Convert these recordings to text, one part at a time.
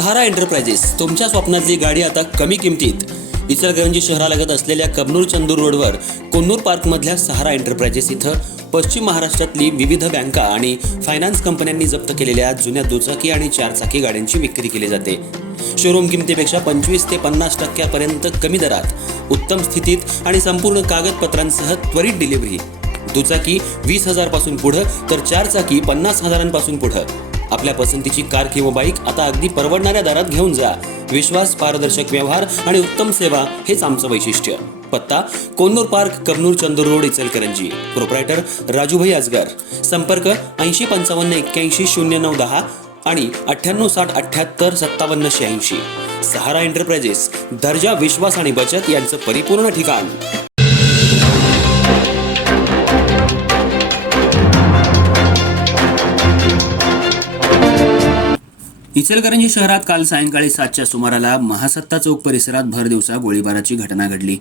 सहारा enterprises तुमच्या स्वप्नातली गाडी आता कमी किमतीत. इचलकरंजी शहरालगत असलेल्या कबनूर चंदूर रोडवर कोन्नूर पार्कमधल्या सहारा एंटरप्राइजेस इथं पश्चिम महाराष्ट्रातली विविध बँका आणि फायनान्स कंपन्यांनी जप्त केलेल्या जुन्या दुचाकी आणि चारचाकी गाड्यांची विक्री केली जाते. शोरूम किमतीपेक्षा 25 ते 50% कमी दरात, उत्तम स्थितीत आणि संपूर्ण कागदपत्रांसह त्वरित डिलिव्हरी. दुचाकी 20,000 पासून पुढे तर चारचाकी 50,000 पुढे. आपल्या पसंतीची कार किंवा बाईक आता अगदी परवडणाऱ्या दरात घेऊन जा. विश्वास, पारदर्शक व्यवहार आणि उत्तम सेवा हेच आमचं वैशिष्ट्य. पत्ता Konnur park, Kabnur Chandur road, Ichalkaranji. Proprietor Rajubhai Ajgar. संपर्क 8055810910 आणि 9860785786. सहारा एंटरप्राइजेस, दर्जा, विश्वास आणि बचत यांचं परिपूर्ण ठिकाण. इचलकरंजी शहरात काल सायंकाळी 7च्या सुमाराला महासत्ता चौक परिसरात भर दिवसा गोळीबाराची घटना घडली.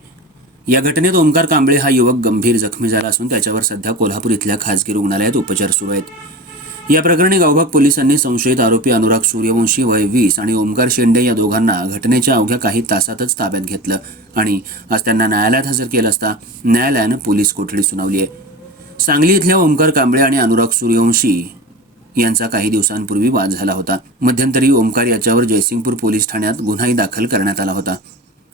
या घटनेत ओमकार कांबळे हा युवक गंभीर जखमी झाला असून त्याच्यावर सध्या कोल्हापूर इथल्या खासगी रुग्णालयात उपचार सुरू आहेत. या प्रकरणी गावभाग पोलिसांनी संशयित आरोपी अनुराग सूर्यवंशी वय 20 आणि ओमकार शेंडे या दोघांना घटनेच्या अवघ्या काही तासातच ताब्यात घेतलं आणि आज त्यांना न्यायालयात हजर केलं असता न्यायालयानं पोलीस कोठडी सुनावली आहे. सांगली इथल्या ओमकार कांबळे आणि अनुराग सूर्यवंशी यांचा काही दिवसांपूर्वी वाद झाला होता. मध्यंतरी ओमकार याच्यावर जयसिंगपूर पोलीस ठाण्यात गुन्हाही दाखल करण्यात आला होता.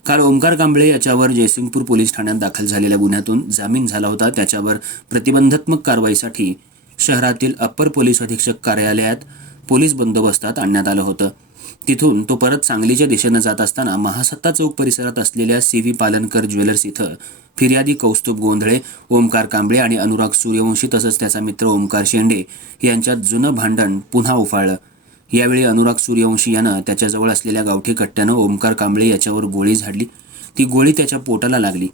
काल ओमकार कांबळे याच्यावर जयसिंगपूर पोलीस ठाण्यात दाखल झालेल्या गुन्ह्यातून जामीन झाला होता. त्याच्यावर प्रतिबंधात्मक कारवाईसाठी शहरातील अप्पर पोलीस अधीक्षक कार्यालयात पोलीस बंदोबस्तात आणण्यात आलं होतं. तिथून तो परत सांगलीच्या दिशेनं जात असताना महासत्ता चौक परिसरात असलेल्या CV पालनकर ज्वेलर्स इथं फिर्यादी कौस्तुभ गोंधळे, ओमकार कांबळे आणि अनुराग सूर्यवंशी तसंच त्याचा मित्र ओमकार शेंडे यांच्यात जुनं भांडण पुन्हा उफाळलं. यावेळी अनुराग सूर्यवंशी यानं त्याच्याजवळ असलेल्या गावठी कट्ट्यानं ओमकार कांबळे याच्यावर गोळी झाडली. ती गोळी त्याच्या पोटाला लागली.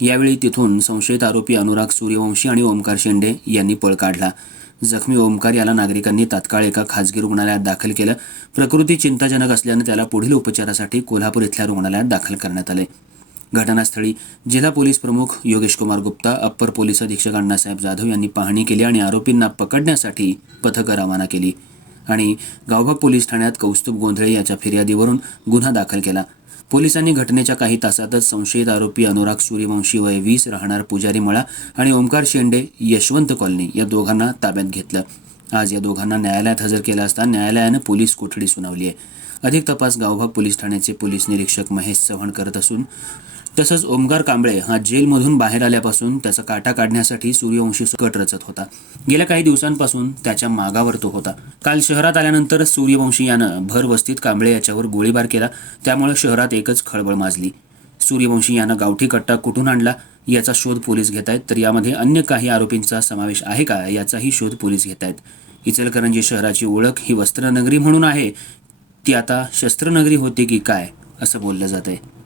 यावेळी तिथून संशयित आरोपी अनुराग सूर्यवंशी आणि ओमकार शेंडे यांनी पळ काढला. जखमी ओमकार याला नागरिकांनी तात्काळ एका खासगी रुग्णालयात दाखल केलं. प्रकृती चिंताजनक असल्यानं त्याला पुढील उपचारासाठी कोल्हापूर इथल्या रुग्णालयात दाखल करण्यात आले. घटनास्थळी जिल्हा पोलीस प्रमुख योगेश कुमार गुप्ता, अप्पर पोलीस अधीक्षक अण्णासाहेब जाधव यांनी पाहणी केली आणि आरोपींना पकडण्यासाठी पथकं रवाना केली आणि गावभाग पोलीस ठाण्यात कौस्तुभ गोंधळे याच्या फिर्यादीवरून गुन्हा दाखल केला. पोलिसांनी घटनेच्या काही तासातच संशयित आरोपी अनुराग सूर्यवंशी वय 20 राहणार पुजारी मळा आणि ओमकार शेंडे यशवंत कॉलनी या दोघांना ताब्यात घेतलं. आज या दोघांना न्यायालयात हजर केलं असता न्यायालयानं पोलीस कोठडी सुनावली आहे. अधिक तपास गावभाग पोलीस ठाण्याचे पोलीस निरीक्षक महेश चव्हाण करत असून तसंच ओमकार कांबळे हा जेलमधून बाहेर आल्यापासून त्याचा काटा काढण्यासाठी सूर्यवंशी कट रचत होता. गेल्या काही दिवसांपासून त्याच्या मागावर तो होता. काल शहरात आल्यानंतर सूर्यवंशी यानं भर वस्तीत कांबळे याच्यावर गोळीबार केला. त्यामुळे शहरात एकच खळबळ माजली. सूर्यवंशी यानं गावठी कट्टा कुठून आणला याचा शोध पोलीस घेत आहेत, तर यामध्ये अन्य काही आरोपींचा समावेश आहे का याचाही शोध पोलीस घेत आहेत. इचलकरंजी शहराची ओळख ही वस्त्रनगरी म्हणून आहे, ती आता शस्त्रनगरी होते की काय असं बोललं जात आहे.